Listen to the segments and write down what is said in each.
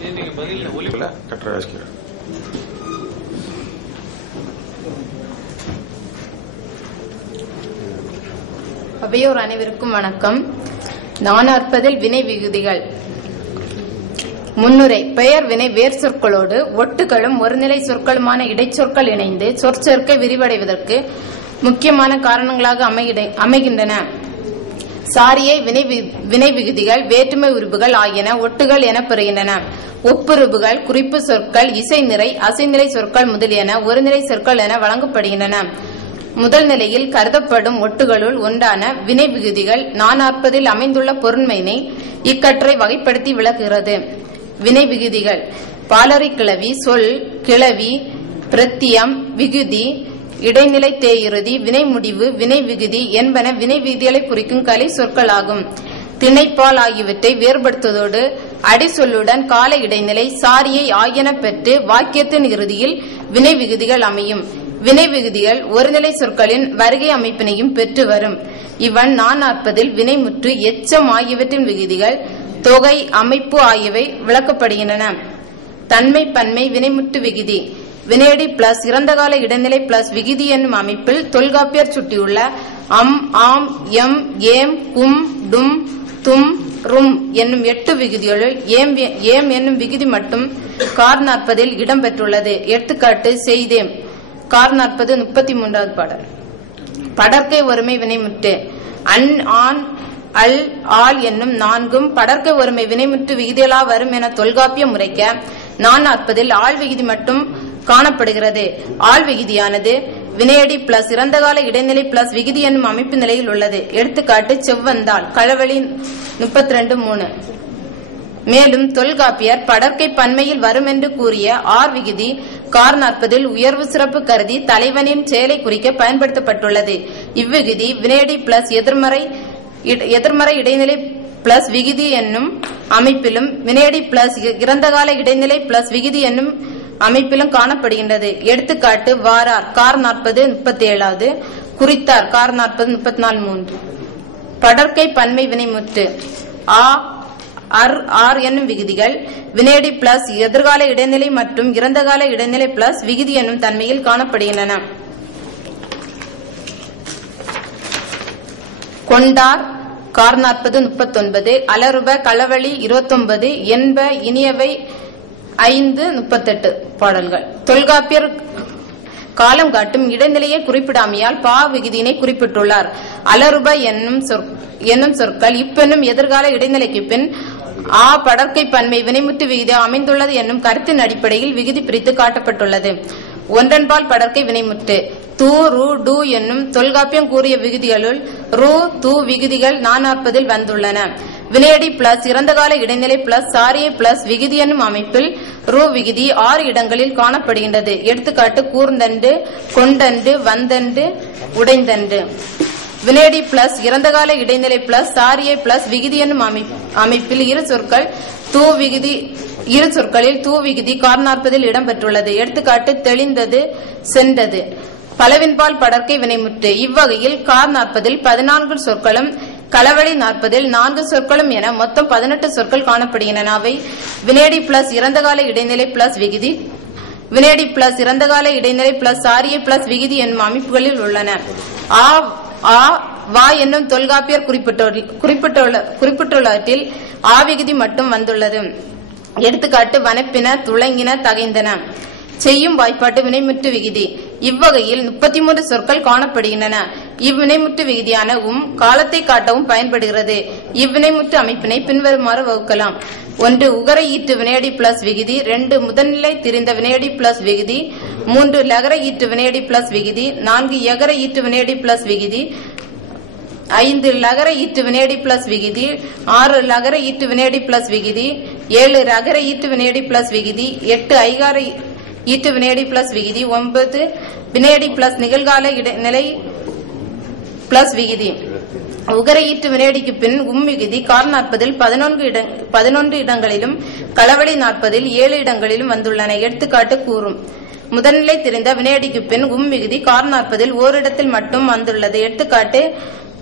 நீங்க பதில் அவையோர் அனைவருக்கும் வணக்கம். நானாற்பதில் வினை விகுதிகள். முன்னுரை பெயர் வினை வேர் சொற்களோடு ஒட்டுகளும் ஒருநிலை சொற்களுமான இடைச்சொற்கள் இணைந்து சொற்சேர்க்கை விரிவடைவதற்கு முக்கியமான காரணங்களாக அமைகிட- அமைகின்றன. சாரியை வினை வினை விகுதிகள் வேற்றுமை உறுப்புகள் ஆகியன ஒட்டுகள் எனப்பெறுகின்றன ஒப்புருபுகள் குறிப்பு சொற்கள் இசை நிறை அசைநிலை சொற்கள் முதலியன ஒருநிலை சொற்கள் என வழங்கப்படுகின்றன. முதல் நிலையில் கருதப்படும் ஒட்டுகளுள் ஒன்றான வினை விகுதிகள் நானாற்பதில் அமைந்துள்ள பொருண்மையினை இக்கற்றை வகைப்படுத்தி விளக்குகிறது. வினை விகுதிகள் பாலரி கிளவி சொல் கிளவி பிரத்தியம் விகுதி இடைநிலை தேயிறுதி வினை முடிவு வினை விகுதி என்பன வினை விகுதிகளை குறிக்கும் கலை சொற்களாகும். திணைப்பால் ஆகியவற்றை வேறுபடுத்துவதோடு அடிசொல்லுடன் கால இடைநிலை சாரியை ஆகியன பெற்று வாக்கியத்தின் இறுதியில் வினை விகுதிகள் அமையும். வினை விகுதிகள் ஒருநிலை சொற்களின் வருகை அமைப்பினையும் பெற்று வரும். இவன் நாற்பதில் வினைமுற்று எச்சம் ஆகியவற்றின் விகுதிகள் தொகை அமைப்பு ஆகியவை விளக்கப்படுகின்றன. தன்மை பன்மை வினைமுற்று விகுதி. வினேடி பிளஸ் இறந்தகால இடைநிலை பிளஸ் விகுதி என்னும் அமைப்பில் தொல்காப்பியர் சுட்டியுள்ள அம் ஆம் எம் ஏம் கும் டும் தும் ரும் என்னும் எட்டு விகுதிகளில் ஏம் ஏம் என்னும் விகுதி மட்டும் கார் நாற்பதில் இடம்பெற்றுள்ளது எடுத்துக்காட்டு செய்தேம். கார் நாற்பது முப்பத்தி மூன்றாவது பாடல். படற்கை ஒருமை வினைமுற்று. அன் ஆன் அல் ஆல் என்னும் நான்கும் படற்கை ஒருமை வினைமுற்று விகுதிகளா வரும் என தொல்காப்பியம் முறைக்க நான் நாற்பதில் ஆள் விகுதி மட்டும் காணப்படுகிறது. ஆள் விகுதியானது வினையடி பிளஸ் இறந்தகால இடைநிலை பிளஸ் விகுதி என்னும் அமைப்பு நிலையில் உள்ளது. எடுத்துக்காட்டு செவ்வந்தாள் களவழி முப்பத்தி ரெண்டு மூணு. மேலும் தொல்காப்பியர் படற்கை பன்மையில் வரும் என்று கூறிய ஆர் விகுதி கார் நாற்பதில் உயர்வு சிறப்பு கருதி தலைவனின் செயலை குறிக்க பயன்படுத்தப்பட்டுள்ளது. இவ்விகுதி வினையடி பிளஸ் எதிர்மறை எதிர்மறை இடைநிலை பிளஸ் விகுதி என்னும் அமைப்பிலும் வினையடி பிளஸ் இறந்தகால இடைநிலை பிளஸ் விகுதி என்னும் அமைப்பிலும் காணப்படுகின்றது. எடுத்துக்காட்டு வாரார் கார் நாற்பது முப்பத்தி ஏழாவது குறித்தார் கார் நாற்பது முப்பத்தி நாலு மூன்று. படற்கை பன்மை வினைமுற்று. ஆ அர் ஆர் என்னும் விகுதிகள் வினையடி பிளஸ் எதிர்கால இடைநிலை மற்றும் இறந்தகால இடைநிலை பிளஸ் விகுதி என்னும் தன்மையில் காணப்படுகின்றன. கொண்டார் கார் நாற்பது முப்பத்தொன்பது. அலருப களவழி இருபத்தொன்பது. என்ப இனியவை ஐந்து முப்பத்தெட்டு பாடல்கள். தொல்காப்பியர் காலம் காட்டும் இடைநிலையை குறிப்பிடாமையால் பா விகுதியினை குறிப்பிட்டுள்ளார். அலருப என்னும் சொற் என்னும் சொற்கள் இப்பென்னும் எதிர்கால இடைநிலைக்கு பின் ஆ படற்கை பன்மை வினைமுற்று விகிதி அமைந்துள்ளது என்னும் கருத்தின் அடிப்படையில் விகுதி பிரித்து காட்டப்பட்டுள்ளது. ஒன்றன்பால் படற்கை வினைமுற்று. தூ ரு டு என்னும் தொல்காப்பியம் கூறிய விகுதிகளுள் ரு து விகுதிகள் நானாற்பதில் வந்துள்ளன. வினையடி பிளஸ் இறந்தகால இடைநிலை பிளஸ் சாரிய பிளஸ் விகுதி என்னும் அமைப்பில் ரூ விகுதி ஆறு இடங்களில் காணப்படுகின்றது. எடுத்துக்காட்டு கூர்ந்தண்டு கொண்டண்டு வந்தண்டு உடைந்தண்டு. வினையடி பிளஸ் இறந்தகால இடைநிலை பிளஸ் சாரிய பிளஸ் விகுதி என்னும் அமைப்பில் இரு சொற்கள் தூ விகுதி இரு சொற்களில் தூ விகுதி கார் நாற்பதில் இடம்பெற்றுள்ளது. எடுத்துக்காட்டு தெளிந்தது சென்றது. பலவின்பால் படர்க்கை வினைமுற்று. இவ்வகையில் கார் நாற்பதில் பதினான்கு சொற்களும் களவழி நாற்பதில் நான்கு சொற்களும் என மொத்தம் பதினெட்டு சொற்கள் காணப்படுகின்றன அவை வினேடி பிளஸ் இறந்தகால இடைநிலை பிளஸ் விகுதி. வினேடி பிளஸ் இறந்தகால இடைநிலை பிளஸ் சாரிய பிளஸ் விகுதி என்னும் அமைப்புகளில் உள்ளன. ஆ ஆ வா என்னும் தொல்காப்பியர் குறிப்பிட்டுள்ள குறிப்பிட்டுள்ளவற்றில் ஆ விகுதி மட்டும் வந்துள்ளது. எடுத்துக்காட்டு வனப்பின துளங்கின தகைந்தன. செய்யும் வாய்ப்பாட்டு வினைமுற்று விகுதி. இவ்வகையில் முப்பத்தி மூன்று சொற்கள் காணப்படுகின்றன. இவ்வினைமுற்று விகுதியான உம் காலத்தை காட்டவும் பயன்படுகிறது. இவ்வினைமுற்று அமைப்பினை பின்வருமாறு வகுக்கலாம். ஒன்று உகர ஈற்று வினையடி பிளஸ் விகுதி. ரெண்டு முதல்நிலை திரிந்த வினையடி பிளஸ் விகுதி. மூன்று லகர ஈற்று வினையடி பிளஸ் விகுதி. நான்கு எகர ஈற்று வினையடி பிளஸ் விகுதி. ஐந்து லகர ஈட்டு வினையடி பிளஸ் விகுதி. ஆறு லகர ஈட்டு வினையடி பிளஸ் விகுதி. ஏழு ரகர ஈட்டு வினையடி பிளஸ் விகுதி. எட்டு ஐகார ஈட்டு வினையடி பிளஸ் விகுதி. ஒன்பது வினையடி பிளஸ் நிகழ்கால இடைநிலை பிளஸ் விகுதி. உகரையீட்டு வினையடிக்கு பின் உம் விகுதி கார் நாற்பதில் பதினொன்று இட பதினொன்று இடங்களிலும் களவழி நாற்பதில் ஏழு இடங்களிலும் வந்துள்ளன. எடுத்துக்காட்டு கூறும். முதல்நிலை தெரிந்த வினையடிக்கு பின் உம் விகுதி கார் நாற்பதில் ஓரிடத்தில் மட்டும் வந்துள்ளது. எடுத்துக்காட்டு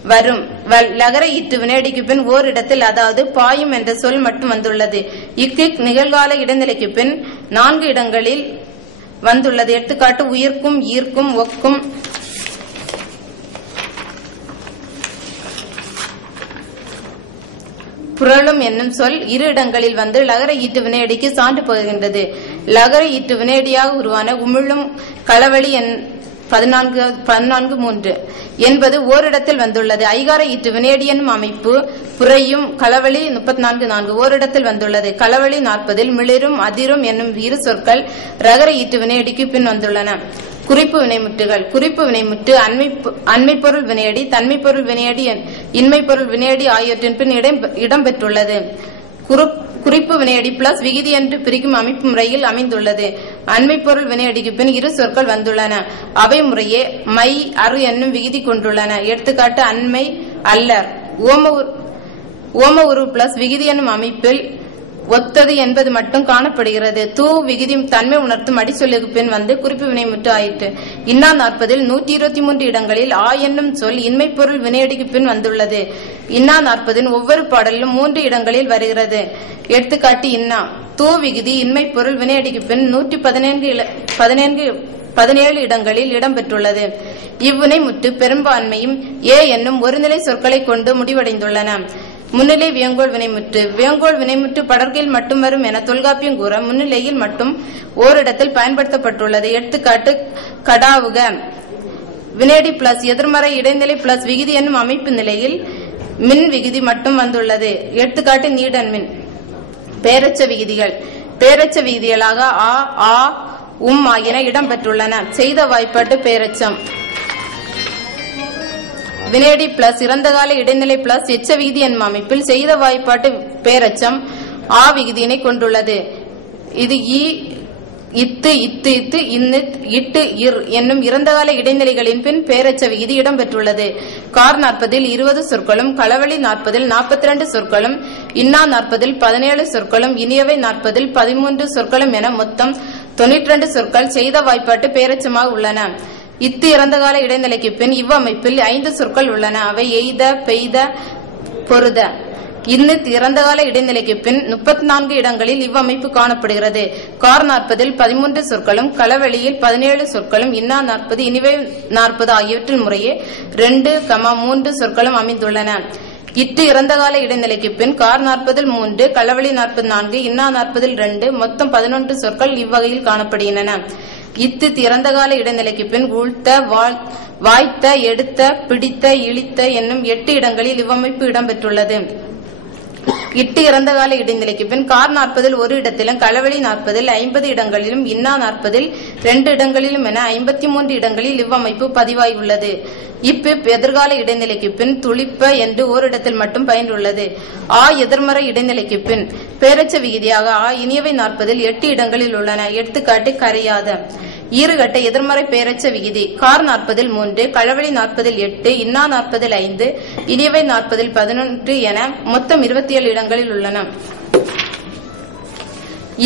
வரும். வ- லகர வினையடிக்கு பின் ஓரிடத்தில் அதாவது பாயும் என்ற சொல் மட்டும் வந்துள்ளது. இக்கிக் நிகழ்கால இடைநிலைக்கு பின் நான்கு இடங்களில் வந்துள்ளது. எடுத்துக்காட்டு உயிர்க்கும் ஈர்க்கும் ஒக்கும் புரளும் என்னும் சொல் இரு இடங்களில் வந்து லகர ஈட்டு வினையடிக்கு சான்று போகின்றது. லகர ஈட்டு வினையடியாக உருவான உமிழும் களவழி என் பதினான்கு பதினான்கு மூன்று என்பது ஓரிடத்தில் வந்துள்ளது. ஐகார ஈட்டு வினையடி என்னும் அமைப்பு புறையும் களவழி முப்பத்தி நான்கு நான்கு ஓரிடத்தில் வந்துள்ளது. களவழி நாற்பதில் மிளிரும் அதிரும் என்னும் இரு சொற்கள் ரகர ஈட்டு வினையடிக்கு பின் வந்துள்ளன. குறிப்பு வினைமுட்டுகள். குறிப்பு வினைமுட்டு அண்மை அண்மை பொருள் வினையடி தன்மை பொருள் வினையடி இன்மை பொருள் வினையடி ஆகியவற்றின் பின் இடம் இடம்பெற்றுள்ளது. குறிப்பு வினையடி பிளஸ் விகுதி என்று பிரிக்கும் அமைப்பு முறையில் அமைந்துள்ளது. அண்மை பொருள் வினையடிக்கு பின் இரு சொற்கள் வந்துள்ளன. அவை முறையே மை அரு என்னும் விகுதி கொண்டுள்ளன. எடுத்துக்காட்டு அண்மை அல்லர். ஓம ஓம உரு பிளஸ் விகுதி என்னும் அமைப்பில் ஒத்தது என்பது மட்டும் காணப்படுகிறது. தூ விகுதி தன்மை உணர்த்தும் அடிச்சொல்லுக்கு பின் வந்து குறிப்பு வினைமுற்று ஆயிற்று. இன்னா நாற்பதில் நூத்தி இருபத்தி மூன்று இடங்களில் ஆ என்னும் சொல் இன்மை பொருள் வினையடிக்கு பின் வந்துள்ளது. இன்னா நாற்பதின் ஒவ்வொரு பாடலிலும் மூன்று இடங்களில் வருகிறது. எடுத்துக்காட்டு இன்னா. தூ விகுதி இன்மை பொருள் வினையடிக்கு பின் நூற்றி பதினான்கு இல- பதினான்கு பதினேழு இடங்களில் இடம்பெற்றுள்ளது. இவ்வினை முற்று பெரும்பான்மையும் ஏ என்னும் ஒருநிலை சொற்களை கொண்டு முடிவடைந்துள்ளன. முன்னிலை வியங்கோள் வினைமுற்று. வியங்கோள் வினைமுற்று படர்கையில் மட்டும் வரும் என தொல்காப்பியம் கூற முன்னிலையில் மட்டும் ஓரிடத்தில் பயன்படுத்தப்பட்டுள்ளது. எடுத்துக்காட்டு கடாவுக. வினேடி பிளஸ் எதிர்மறை இடைநிலை பிளஸ் விகுதி என்னும் அமைப்பு நிலையில் மின் விகுதி மட்டும் வந்துள்ளது. எடுத்துக்காட்டு நீடன் மின். பேரச்ச விகுதிகள். பேரச்ச விகுதிகளாக ஆ ஆ உம் ஆகியன இடம்பெற்றுள்ளன. செய்த வாய்ப்பாட்டு பேரச்சம். வினையடி பிளஸ் இறந்தகால இடைநிலை பிளஸ் எச்ச விகுதி என்னும் அமைப்பில் செய்த வாய்ப்பாட்டு பேரச்சம் ஆ விகுதியினை கொண்டுள்ளது. இது இ இத்து இத்து இத்து இன்னு இட்டு இர் என்னும் இறந்தகால இடைநிலைகளின் பின் பேரச்ச விகுதி இடம்பெற்றுள்ளது. கார் நாற்பதில் இருபது சொற்களும் களவழி நாற்பதில் நாற்பத்தி ரெண்டு சொற்களும் இன்னா நாற்பதில் பதினேழு சொற்களும் இனியவை நாற்பதில் பதிமூன்று சொற்களும் என மொத்தம் தொன்னூற்றி ரெண்டு சொற்கள் செய்த வாய்ப்பாட்டு பேரச்சமாக உள்ளன. இத்து இறந்தகால இடைநிலைக்கு பின் இவ்வமைப்பில் ஐந்து சொற்கள் உள்ளன. அவை எய்த பெய்த பொருத. இன்னு இறந்தகால இடைநிலைக்கு பின் முப்பத்தி நான்கு இடங்களில் இவ்வமைப்பு காணப்படுகிறது. கார் நாற்பதில் பதிமூன்று சொற்களும் களவெளியில் பதினேழு சொற்களும் இன்னா நாற்பது இனிவை நாற்பது ஆகியவற்றின் முறையே ரெண்டு கமா மூன்று சொற்களும் அமைந்துள்ளன. இட்டு இறந்தகால இடைநிலைக்கு பின் கார் நாற்பதில் மூன்று களவெளி நாற்பது நான்கு இன்னா நாற்பதில் ரெண்டு மொத்தம் பதினொன்று சொற்கள் இவ்வகையில் காணப்படுகின்றன. இத்து திறந்த கால இடைநிலைக்கு பின் உழ்த்த வாழ்- வாய்த்த எடுத்த பிடித்த இழித்த என்னும் எட்டு இடங்களில் இவ்வமைப்பு இடம்பெற்றுள்ளது. இட்டு இறந்த கால இடைநிலைக்கு பின் கார் நாற்பதில் ஒரு இடத்திலும் களவெளி நாற்பதில் ஐம்பது இடங்களிலும் இன்னா நாற்பதில் ரெண்டு இடங்களிலும் என ஐம்பத்தி மூன்று இடங்களில் இவ்வமைப்பு பதிவாயுள்ளது இப்பிப் எதிர்கால இடைநிலைக்கு பின் துளிப்ப என்று ஓரிடத்தில் மட்டும் பயின்றுள்ளது. ஆ எதிர்மறை இடைநிலைக்கு பின் பேரச்ச விகுதியாக ஆ இனியவை நாற்பதில் எட்டு இடங்களில் உள்ளன. எடுத்துக்காட்டு கரையாத. ஈறுகட்ட எதிர்மறை பேரச்ச விகிதி கார் நாற்பதில் மூன்று களவழி நாற்பதில் எட்டு இன்னா நாற்பதில் ஐந்து இனியவை நாற்பதில் பதினொன்று என மொத்தம் இருபத்தி ஏழு இடங்களில் உள்ளன.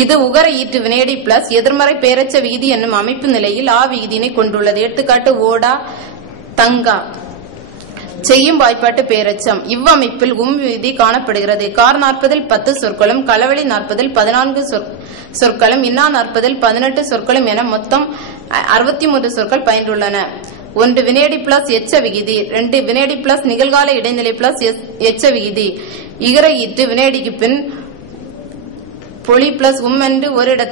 இது உகர ஈட்டு வினையடி பிளஸ் எதிர்மறை பேரச்ச விகிதி என்னும் அமைப்பு நிலையில் ஆ விகுதியினை கொண்டுள்ளது. எடுத்துக்காட்டு ஓடா தங்கா. செய்யும் வாய்ப்பாட்டு பேரச்சம். இவ்வமைப்பில் உம் விதி காணப்படுகிறது. கார் நாற்பதில் பத்து சொற்களும் களவழி நாற்பதில் பதினான்கு சொற்களும் இன்னா நாற்பதில் பதினெட்டு சொற்களும் என மொத்தம் அறுபத்தி மூன்று சொற்கள் பயின்றுள்ளன. ஒன்று வினேடி பிளஸ் எச்ச விகிதி ரெண்டு வினேடி பிளஸ் நிகழ்கால இடைநிலை பிளஸ் எச்ச விகிதி. இகர ஈட்டு வினேடிக்கு பின் பொலி பிளஸ் உம் என்று ஒரு இடத்தில்